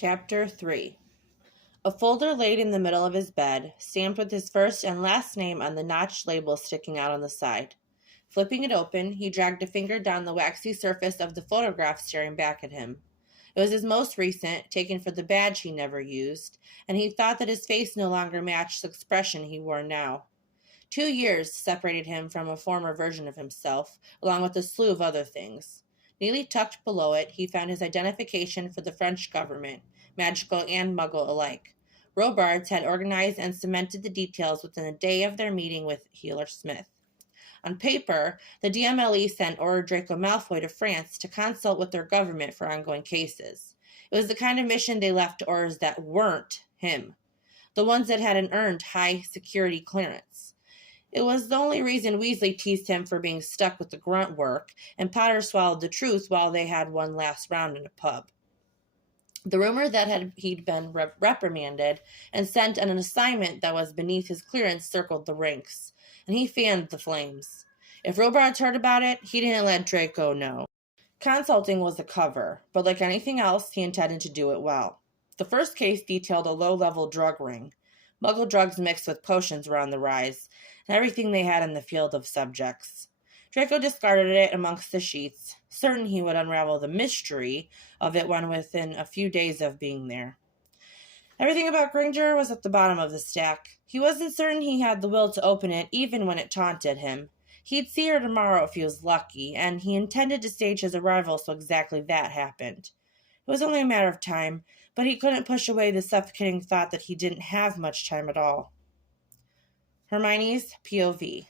Chapter 3. A folder laid in the middle of his bed, stamped with his first and last name on the notched label sticking out on the side. Flipping it open, he dragged a finger down the waxy surface of the photograph staring back at him. It was his most recent, taken for the badge he never used, and he thought that his face no longer matched the expression he wore now. 2 years separated him from a former version of himself, along with a slew of other things. Neatly tucked below it, he found his identification for the French government, magical and muggle alike. Robards had organized and cemented the details within a day of their meeting with Healer Smith. On paper, the DMLE sent Auror Draco Malfoy to France to consult with their government for ongoing cases. It was the kind of mission they left to Aurors that weren't him, the ones that had an earned high security clearance. It was the only reason Weasley teased him for being stuck with the grunt work, and Potter swallowed the truth while they had one last round in a pub. The rumor that he'd been reprimanded and sent on an assignment that was beneath his clearance circled the ranks, and he fanned the flames. If Robards heard about it, he didn't let Draco know. Consulting was a cover, but like anything else, he intended to do it well. The first case detailed a low-level drug ring. Muggle drugs mixed with potions were on the rise, and everything they had in the field of subjects. Draco discarded it amongst the sheets, certain he would unravel the mystery of it when within a few days of being there. Everything about Granger was at the bottom of the stack. He wasn't certain he had the will to open it, even when it taunted him. He'd see her tomorrow if he was lucky, and he intended to stage his arrival so exactly that happened. It was only a matter of time, but he couldn't push away the suffocating thought that he didn't have much time at all. Hermione's POV.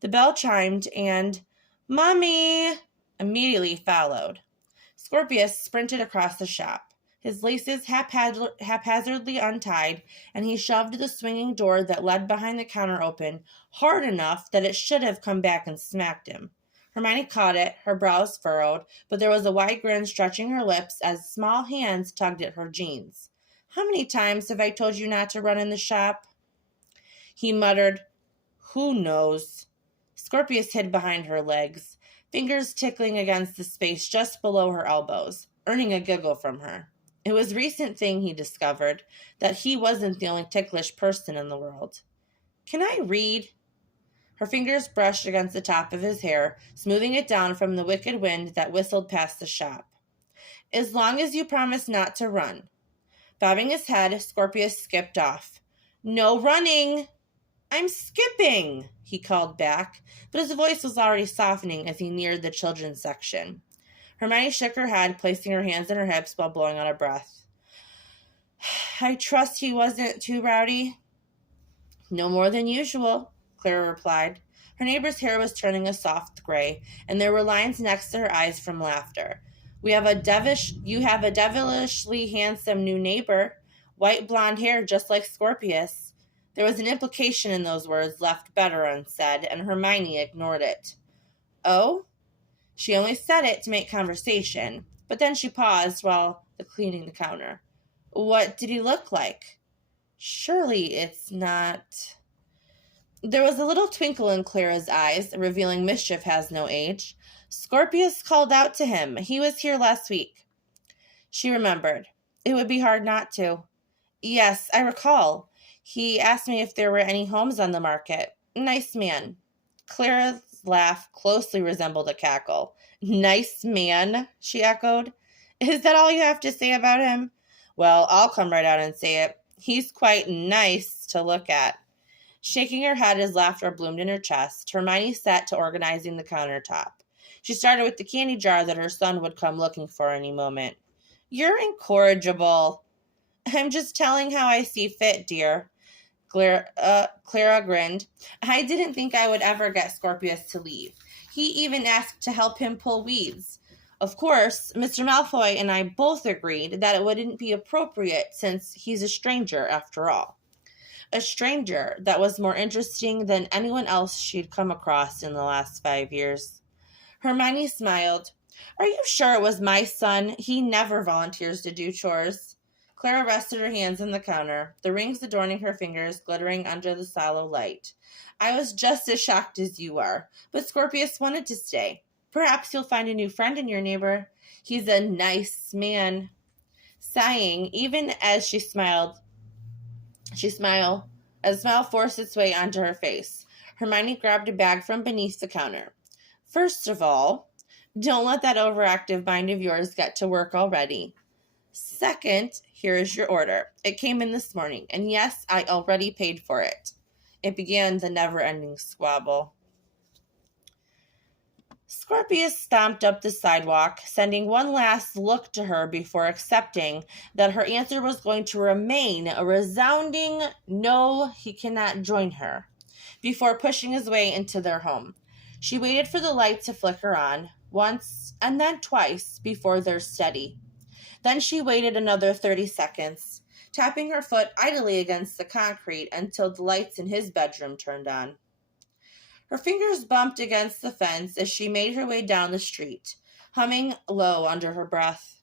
The bell chimed, and "Mommy!" immediately followed. Scorpius sprinted across the shop, his laces haphazardly untied, and he shoved the swinging door that led behind the counter open hard enough that it should have come back and smacked him. Hermione caught it, her brows furrowed, but there was a wide grin stretching her lips as small hands tugged at her jeans. "How many times have I told you not to run in the shop?" He muttered, "Who knows?" Scorpius hid behind her legs, fingers tickling against the space just below her elbows, earning a giggle from her. It was a recent thing he discovered, that he wasn't the only ticklish person in the world. "Can I read?" Her fingers brushed against the top of his hair, smoothing it down from the wicked wind that whistled past the shop. "As long as you promise not to run." Bobbing his head, Scorpius skipped off. "No running!" "I'm skipping," he called back, but his voice was already softening as he neared the children's section. Hermione shook her head, placing her hands on her hips while blowing out a breath. "I trust he wasn't too rowdy." "No more than usual," Clara replied. Her neighbor's hair was turning a soft gray, and there were lines next to her eyes from laughter. You have a devilishly handsome new neighbor. White blonde hair just like Scorpius." There was an implication in those words left better unsaid, and Hermione ignored it. "Oh?" She only said it to make conversation, but then she paused while cleaning the counter. "What did he look like?" "Surely it's not..." There was a little twinkle in Clara's eyes, revealing mischief has no age. "Scorpius called out to him. He was here last week." She remembered. It would be hard not to. "Yes, I recall. He asked me if there were any homes on the market. Nice man." Clara's laugh closely resembled a cackle. "Nice man," she echoed. "Is that all you have to say about him?" "Well, I'll come right out and say it. He's quite nice to look at." Shaking her head as laughter bloomed in her chest, Hermione set to organizing the countertop. She started with the candy jar that her son would come looking for any moment. "You're incorrigible." "I'm just telling how I see fit, dear." Clara grinned. "I didn't think I would ever get Scorpius to leave. He even asked to help him pull weeds. Of course, Mr. Malfoy and I both agreed that it wouldn't be appropriate since he's a stranger after all." A stranger that was more interesting than anyone else she'd come across in the last 5 years. Hermione smiled. "Are you sure it was my son? He never volunteers to do chores." Clara rested her hands on the counter, the rings adorning her fingers glittering under the sallow light. "I was just as shocked as you are, but Scorpius wanted to stay. Perhaps you'll find a new friend in your neighbor. He's a nice man." Sighing, even as as a smile forced its way onto her face. Hermione grabbed a bag from beneath the counter. First of all, don't let that overactive mind of yours get to work already. Second, here is your order. It came in this morning, and yes, I already paid for it. It began the never-ending squabble. Scorpius stomped up the sidewalk, sending one last look to her before accepting that her answer was going to remain a resounding no, he cannot join her, before pushing his way into their home. She waited for the light to flicker on, once and then twice, before they're steady. Then she waited another 30 seconds, tapping her foot idly against the concrete until the lights in his bedroom turned on. Her fingers bumped against the fence as she made her way down the street, humming low under her breath.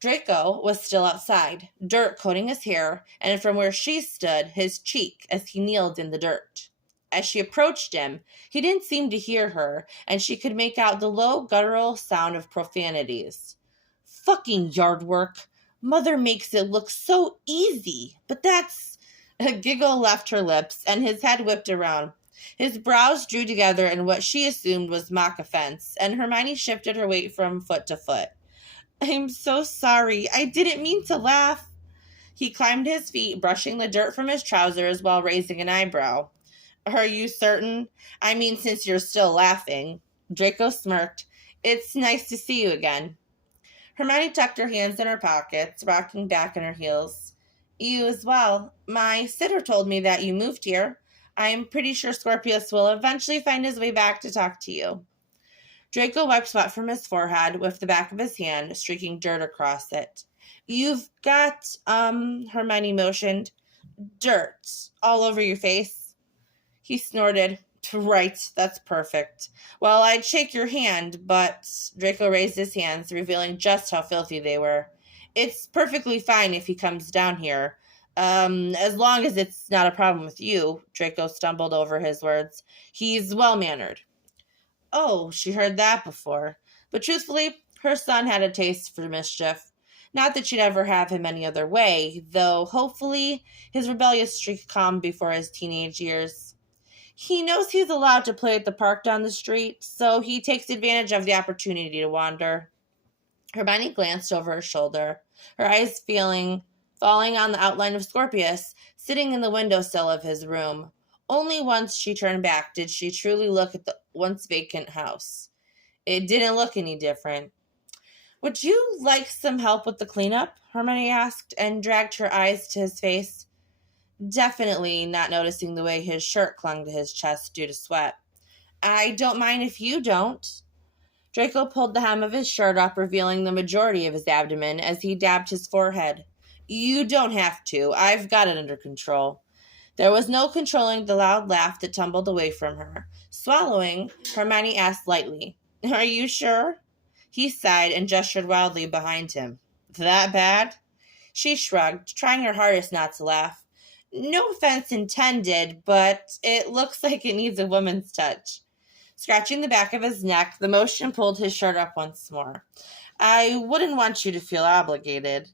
Draco was still outside, dirt coating his hair, and from where she stood, his cheek as he kneeled in the dirt. As she approached him, he didn't seem to hear her, and she could make out the low, guttural sound of profanities. Fucking yard work. Mother makes it look so easy, but that's... A giggle left her lips, and his head whipped around. His brows drew together in what she assumed was mock offense, and Hermione shifted her weight from foot to foot. I'm so sorry. I didn't mean to laugh. He climbed to his feet, brushing the dirt from his trousers while raising an eyebrow. Are you certain? I mean, since you're still laughing. Draco smirked. It's nice to see you again. Hermione tucked her hands in her pockets, rocking back on her heels. You as well. My sitter told me that you moved here. I'm pretty sure Scorpius will eventually find his way back to talk to you. Draco wiped sweat from his forehead with the back of his hand, streaking dirt across it. You've got, Hermione motioned, dirt all over your face. He snorted. Right, that's perfect. Well, I'd shake your hand, but... Draco raised his hands, revealing just how filthy they were. It's perfectly fine if he comes down here. As long as it's not a problem with you, Draco stumbled over his words. He's well-mannered. Oh, she heard that before. But truthfully, her son had a taste for mischief. Not that she'd ever have him any other way, though hopefully his rebellious streak calmed before his teenage years. He knows he's allowed to play at the park down the street, so he takes advantage of the opportunity to wander. Hermione glanced over her shoulder, her eyes falling on the outline of Scorpius, sitting in the windowsill of his room. Only once she turned back did she truly look at the once vacant house. It didn't look any different. Would you like some help with the cleanup? Hermione asked, and dragged her eyes to his face, definitely not noticing the way his shirt clung to his chest due to sweat. I don't mind if you don't. Draco pulled the hem of his shirt up, revealing the majority of his abdomen as he dabbed his forehead. You don't have to. I've got it under control. There was no controlling the loud laugh that tumbled away from her. Swallowing, Hermione asked lightly, Are you sure? He sighed and gestured wildly behind him. That bad? She shrugged, trying her hardest not to laugh. No offense intended, but it looks like it needs a woman's touch. Scratching the back of his neck, the motion pulled his shirt up once more. I wouldn't want you to feel obligated.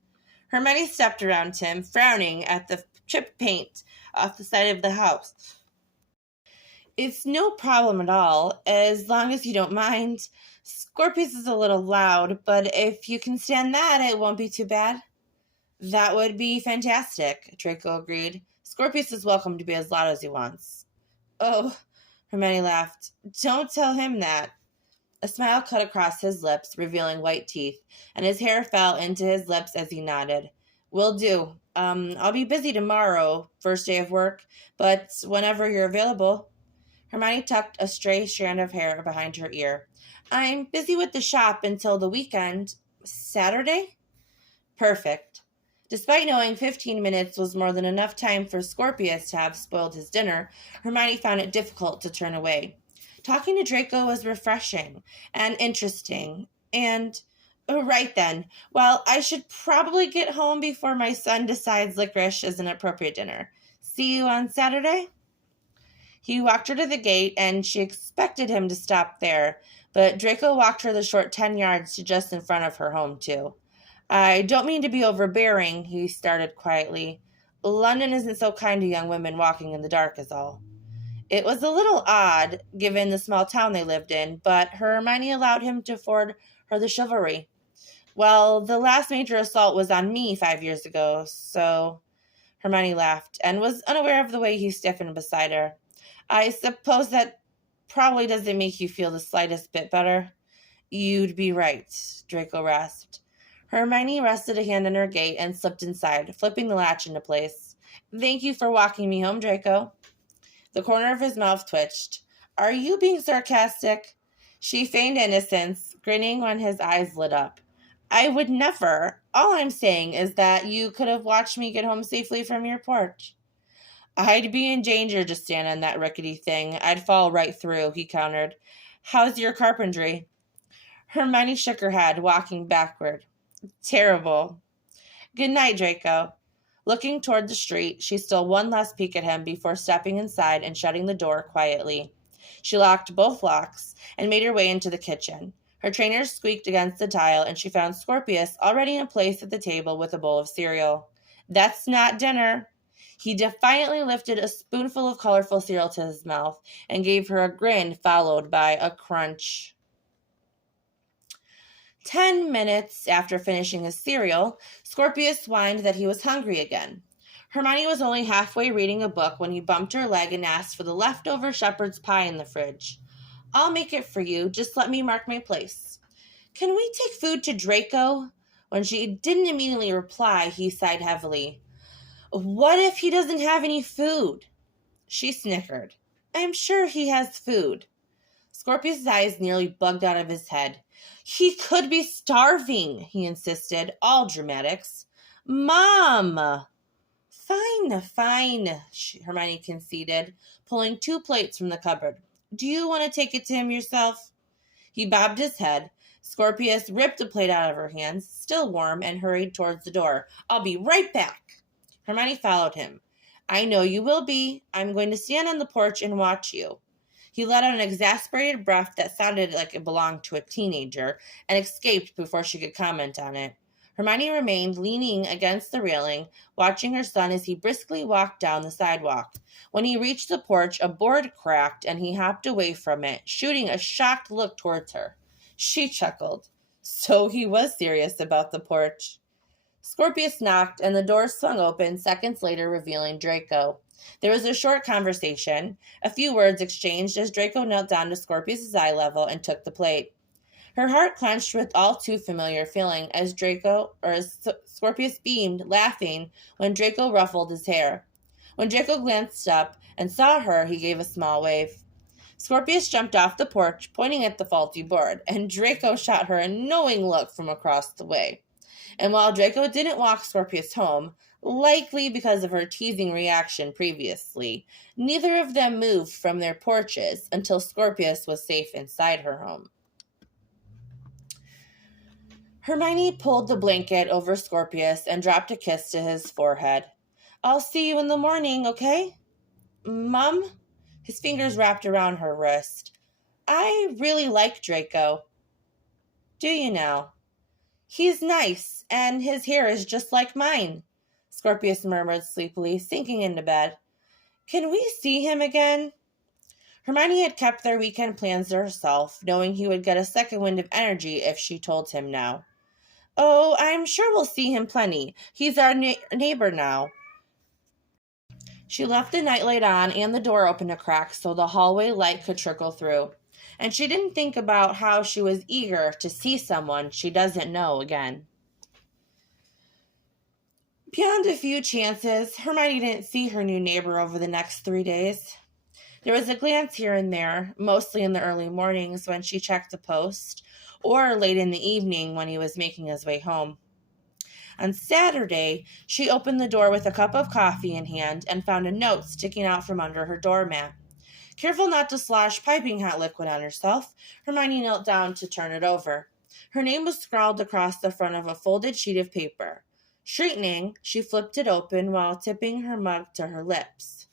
Hermione stepped around him, frowning at the chipped paint off the side of the house. It's no problem at all, as long as you don't mind. Scorpius is a little loud, but if you can stand that, it won't be too bad. That would be fantastic, Draco agreed. Scorpius is welcome to be as loud as he wants. Oh, Hermione laughed. Don't tell him that. A smile cut across his lips, revealing white teeth, and his hair fell into his lips as he nodded. Will do. I'll be busy tomorrow, first day of work, but whenever you're available. Hermione tucked a stray strand of hair behind her ear. I'm busy with the shop until the weekend. Saturday? Perfect. Despite knowing 15 minutes was more than enough time for Scorpius to have spoiled his dinner, Hermione found it difficult to turn away. Talking to Draco was refreshing and interesting, and... right then. Well, I should probably get home before my son decides licorice is an appropriate dinner. See you on Saturday? He walked her to the gate, and she expected him to stop there, but Draco walked her the short 10 yards to just in front of her home, too. I don't mean to be overbearing, he started quietly. London isn't so kind to young women walking in the dark, is all. It was a little odd, given the small town they lived in, but Hermione allowed him to afford her the chivalry. Well, the last major assault was on me 5 years ago, so Hermione laughed and was unaware of the way he stiffened beside her. I suppose that probably doesn't make you feel the slightest bit better. You'd be right, Draco rasped. Hermione rested a hand on her gate and slipped inside, flipping the latch into place. Thank you for walking me home, Draco. The corner of his mouth twitched. Are you being sarcastic? She feigned innocence, grinning when his eyes lit up. I would never. All I'm saying is that you could have watched me get home safely from your porch. I'd be in danger to stand on that rickety thing. I'd fall right through, he countered. How's your carpentry? Hermione shook her head, walking backward. Terrible. Good night, Draco. Looking toward the street, she stole one last peek at him before stepping inside and shutting the door quietly. She locked both locks and made her way into the kitchen. Her trainers squeaked against the tile, and she found Scorpius already in place at the table with a bowl of cereal. That's not dinner. He defiantly lifted a spoonful of colorful cereal to his mouth and gave her a grin followed by a crunch. 10 minutes after finishing his cereal, Scorpius whined that he was hungry again. Hermione was only halfway reading a book when he bumped her leg and asked for the leftover shepherd's pie in the fridge. I'll make it for you, just let me mark my place. Can we take food to Draco? When she didn't immediately reply, he sighed heavily. What if he doesn't have any food? She snickered. I'm sure he has food. Scorpius' eyes nearly bugged out of his head. He could be starving, he insisted, all dramatics. Mom! Fine, Hermione conceded, pulling 2 plates from the cupboard. Do you want to take it to him yourself? He bobbed his head. Scorpius ripped a plate out of her hands, still warm, and hurried towards the door. I'll be right back. Hermione followed him. I know you will be. I'm going to stand on the porch and watch you. He let out an exasperated breath that sounded like it belonged to a teenager and escaped before she could comment on it. Hermione remained leaning against the railing, watching her son as he briskly walked down the sidewalk. When he reached the porch, a board cracked and he hopped away from it, shooting a shocked look towards her. She chuckled. So he was serious about the porch. Scorpius knocked, and the door swung open seconds later, revealing Draco. There was a short conversation, a few words exchanged as Draco knelt down to Scorpius' eye level and took the plate. Her heart clenched with all too familiar feeling as Scorpius beamed, laughing, when Draco ruffled his hair. When Draco glanced up and saw her, he gave a small wave. Scorpius jumped off the porch, pointing at the faulty board, and Draco shot her a knowing look from across the way. And while Draco didn't walk Scorpius home, likely because of her teasing reaction previously, neither of them moved from their porches until Scorpius was safe inside her home. Hermione pulled the blanket over Scorpius and dropped a kiss to his forehead. I'll see you in the morning, okay? Mum? His fingers wrapped around her wrist. I really like Draco. Do you now? He's nice, and his hair is just like mine, Scorpius murmured sleepily, sinking into bed. Can we see him again? Hermione had kept their weekend plans to herself, knowing he would get a second wind of energy if she told him now. Oh, I'm sure we'll see him plenty. He's our neighbor now. She left the nightlight on and the door open a crack so the hallway light could trickle through. And she didn't think about how she was eager to see someone she doesn't know again. Beyond a few chances, Hermione didn't see her new neighbor over the next 3 days. There was a glance here and there, mostly in the early mornings when she checked the post, or late in the evening when he was making his way home. On Saturday, she opened the door with a cup of coffee in hand and found a note sticking out from under her doormat. Careful not to slosh piping hot liquid on herself, Hermione knelt down to turn it over. Her name was scrawled across the front of a folded sheet of paper. Straightening, she flipped it open while tipping her mug to her lips.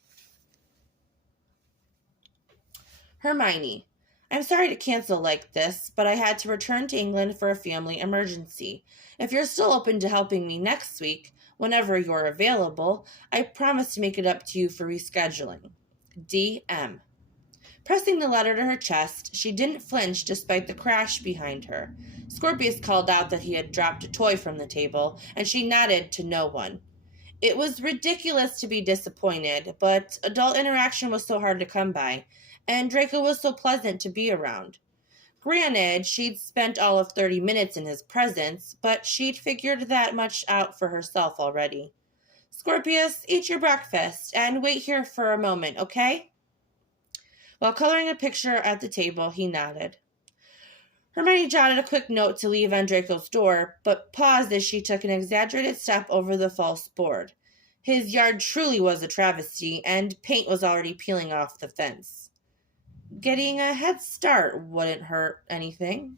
Hermione, I'm sorry to cancel like this, but I had to return to England for a family emergency. If you're still open to helping me next week, whenever you're available, I promise to make it up to you for rescheduling. DM. Pressing the letter to her chest, she didn't flinch despite the crash behind her. Scorpius called out that he had dropped a toy from the table, and she nodded to no one. It was ridiculous to be disappointed, but adult interaction was so hard to come by, and Draco was so pleasant to be around. Granted, she'd spent all of 30 minutes in his presence, but she'd figured that much out for herself already. Scorpius, eat your breakfast and wait here for a moment, okay? While coloring a picture at the table, he nodded. Hermione jotted a quick note to leave on Draco's door, but paused as she took an exaggerated step over the false board. His yard truly was a travesty, and paint was already peeling off the fence. Getting a head start wouldn't hurt anything.